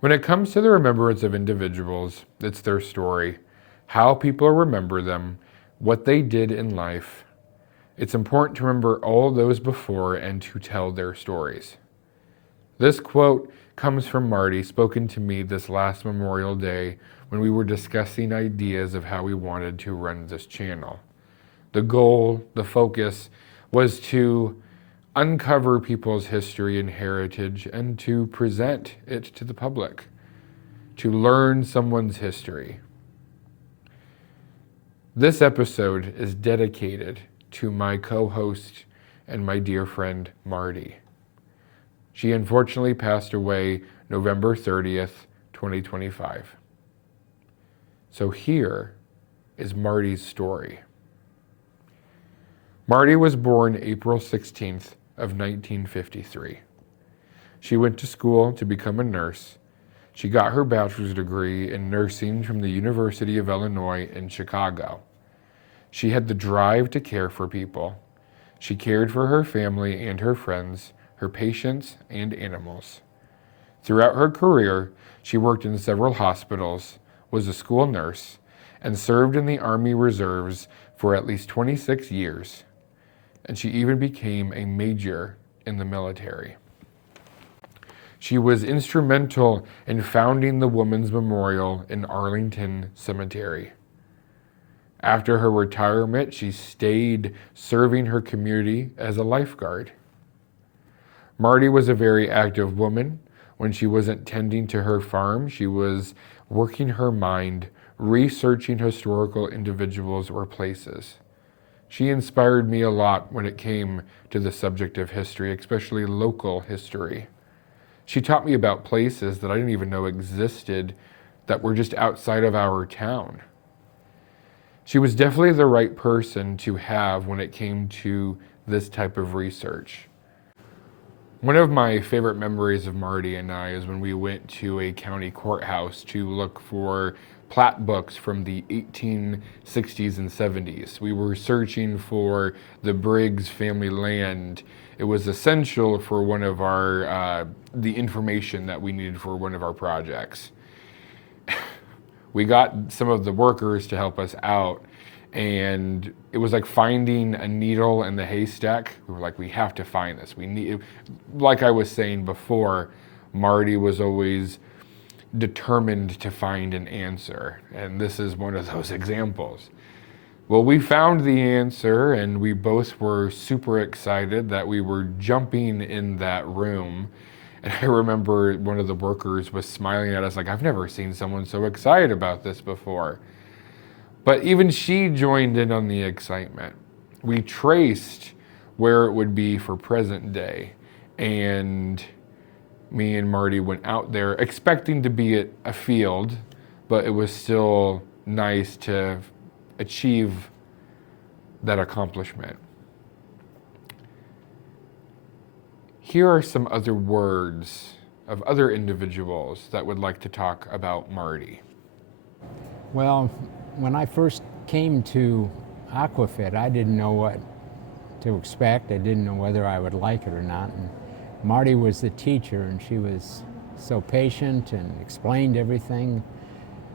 When it comes to the remembrance of individuals, it's their story, how people remember them, what they did in life. It's important to remember all those before and to tell their stories. This quote comes from Marty, spoken to me this last Memorial Day when we were discussing ideas of how we wanted to run this channel. The goal, the focus, was to uncover people's history and heritage and to present it to the public, to learn someone's history. This episode is dedicated to my co-host and my dear friend, Marty. She unfortunately passed away November 30th, 2025. So here is Marty's story. Marty was born April 16th of 1953. She went to school to become a nurse. She got her bachelor's degree in nursing from the University of Illinois in Chicago. She had the drive to care for people. She cared for her family and her friends, her patients and animals. Throughout her career, she worked in several hospitals, was a school nurse, and served in the Army Reserves for at least 26 years. And she even became a major in the military. She was instrumental in founding the Women's Memorial in Arlington Cemetery. After her retirement, she stayed serving her community as a lifeguard. Marty was a very active woman. When she wasn't tending to her farm, she was working her mind, researching historical individuals or places. She inspired me a lot when it came to the subject of history, especially local history. She taught me about places that I didn't even know existed that were just outside of our town. She was definitely the right person to have when it came to this type of research. One of my favorite memories of Marty and I is when we went to a county courthouse to look for plat books from the 1860s and 70s. We were searching for the Briggs family land. It was essential for one of our, the information that we needed for one of our projects. We got some of the workers to help us out, and it was like finding a needle in the haystack. We were like, we have to find this. We need, like I was saying before, Marty was always determined to find an answer, and this is one of those examples. Well, we found the answer, and we both were super excited that we were jumping in that room. And I remember one of the workers was smiling at us like, I've never seen someone so excited about this before. But even she joined in on the excitement. We traced where it would be for present day, and me and Marty went out there expecting to be at a field, but it was still nice to achieve that accomplishment. Here are some other words of other individuals that would like to talk about Marty. Well, when I first came to Aquafit, I didn't know what to expect. I didn't know whether I would like it or not. And Marty was the teacher, and she was so patient and explained everything.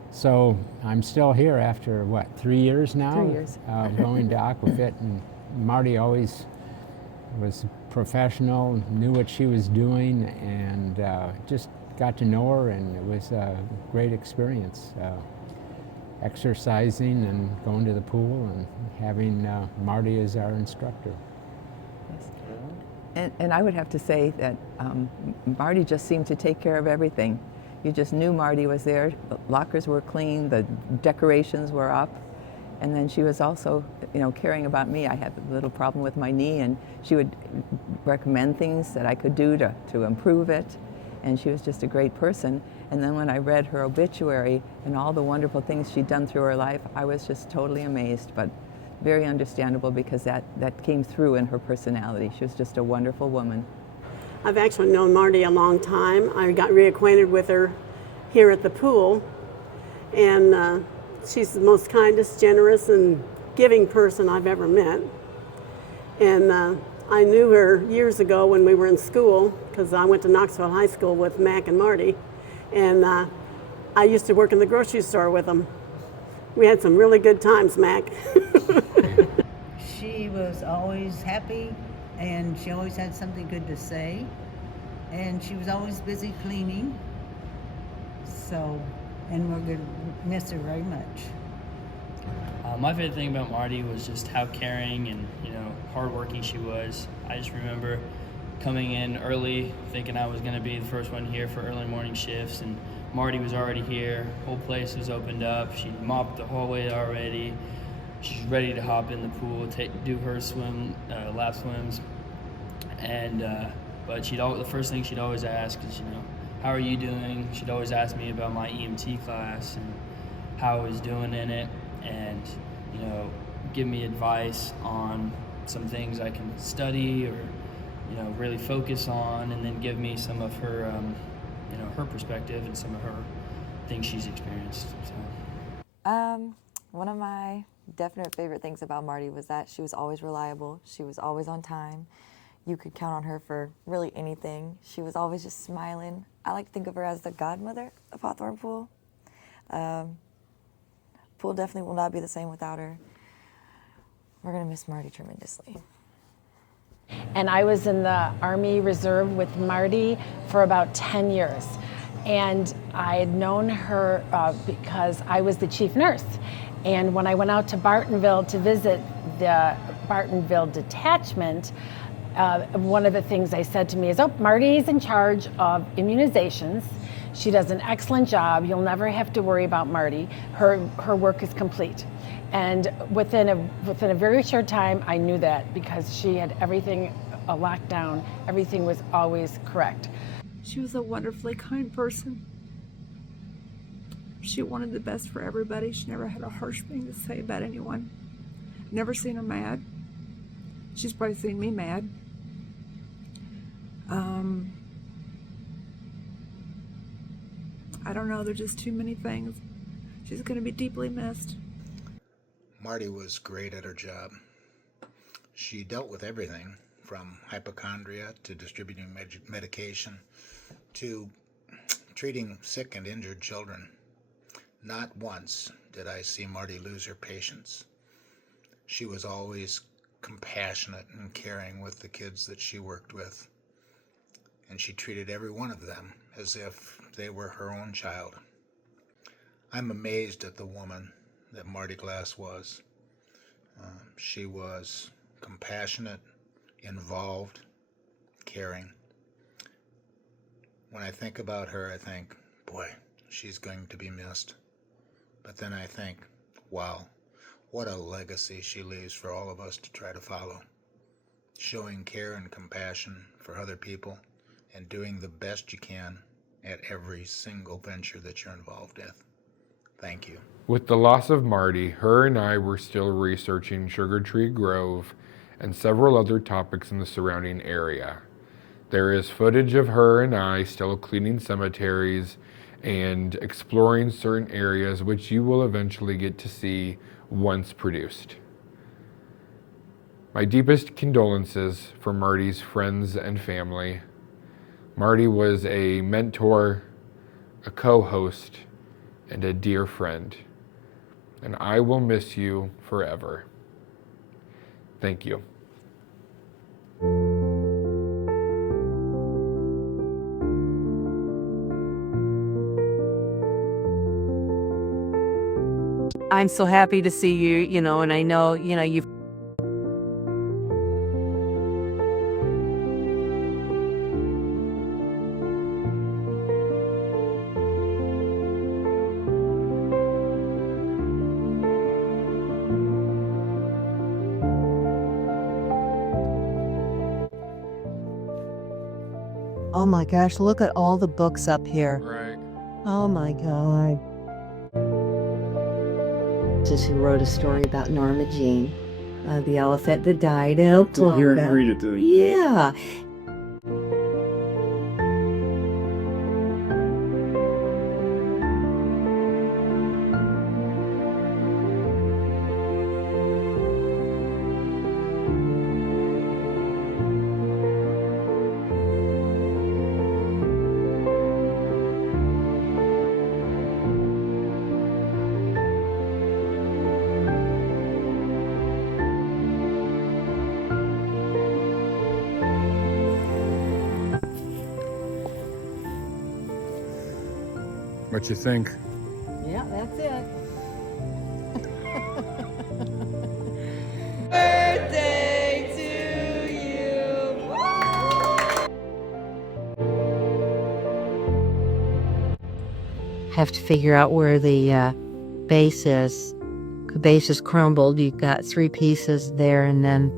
So I'm still here after, 3 years now? 3 years. Going to Aquafit, and Marty always was professional, knew what she was doing, and just got to know her, and it was a great experience. Exercising and going to the pool and having Marty as our instructor. And I would have to say that Marty just seemed to take care of everything. You just knew Marty was there. The lockers were clean, the decorations were up, and then she was also, caring about me. I had a little problem with my knee, and she would recommend things that I could do to improve it, and she was just a great person. And then when I read her obituary and all the wonderful things she'd done through her life, I was just totally amazed, but very understandable because that came through in her personality. She was just a wonderful woman. I've actually known Marty a long time. I got reacquainted with her here at the pool, and she's the most kindest, generous, and giving person I've ever met. And I knew her years ago when we were in school, because I went to Knoxville High School with Mac and Marty, And I used to work in the grocery store with him. We had some really good times, Mac. She was always happy, and she always had something good to say, and she was always busy cleaning. So, and we're going to miss her very much. My favorite thing about Marty was just how caring and hardworking she was. I just remember coming in early, thinking I was going to be the first one here for early morning shifts, and Marty was already here. Whole place was opened up. She mopped the hallway already. She's ready to hop in the pool, do her lap swims, and but the first thing she'd always ask is, how are you doing? She'd always ask me about my EMT class and how I was doing in it, and give me advice on some things I can study or really focus on, and then give me some of her her perspective and some of her things she's experienced. So. One of my definite favorite things about Marty was that she was always reliable. She was always on time. You could count on her for really anything. She was always just smiling. I like to think of her as the godmother of Hawthorne Pool. Pool definitely will not be the same without her. We're gonna miss Marty tremendously. And I was in the Army Reserve with Marty for about 10 years. And I had known her because I was the chief nurse. And when I went out to Bartonville to visit the Bartonville detachment, one of the things they said to me is, Marty's in charge of immunizations. She does an excellent job. You'll never have to worry about Marty. Her work is complete. And within a very short time, I knew that because she had everything locked down. Everything was always correct. She was a wonderfully kind person. She wanted the best for everybody. She never had a harsh thing to say about anyone. Never seen her mad. She's probably seen me mad. I don't know, there's just too many things. She's going to be deeply missed. Marty was great at her job. She dealt with everything from hypochondria to distributing medication to treating sick and injured children. Not once did I see Marty lose her patience. She was always compassionate and caring with the kids that she worked with, and she treated every one of them as if they were her own child. I'm amazed at the woman that Marty Glass was. She was compassionate, involved, caring. When I think about her, I think, boy, she's going to be missed. But then I think, wow, what a legacy she leaves for all of us to try to follow. Showing care and compassion for other people and doing the best you can at every single venture that you're involved with. Thank you. With the loss of Marty, her and I were still researching Sugar Tree Grove and several other topics in the surrounding area. There is footage of her and I still cleaning cemeteries and exploring certain areas, which you will eventually get to see once produced. My deepest condolences for Marty's friends and family. Marty was a mentor, a co-host, and a dear friend, and I will miss you forever. Thank you. I'm so happy to see you, and I know, you've Oh my gosh, look at all the books up here. Right. Oh my God. Who wrote a story about Norma Jean, the elephant that died. Read it to me. Yeah. What you think? Yeah, that's it. Have to figure out where the base is. The base is crumbled. You've got 3 pieces there, and then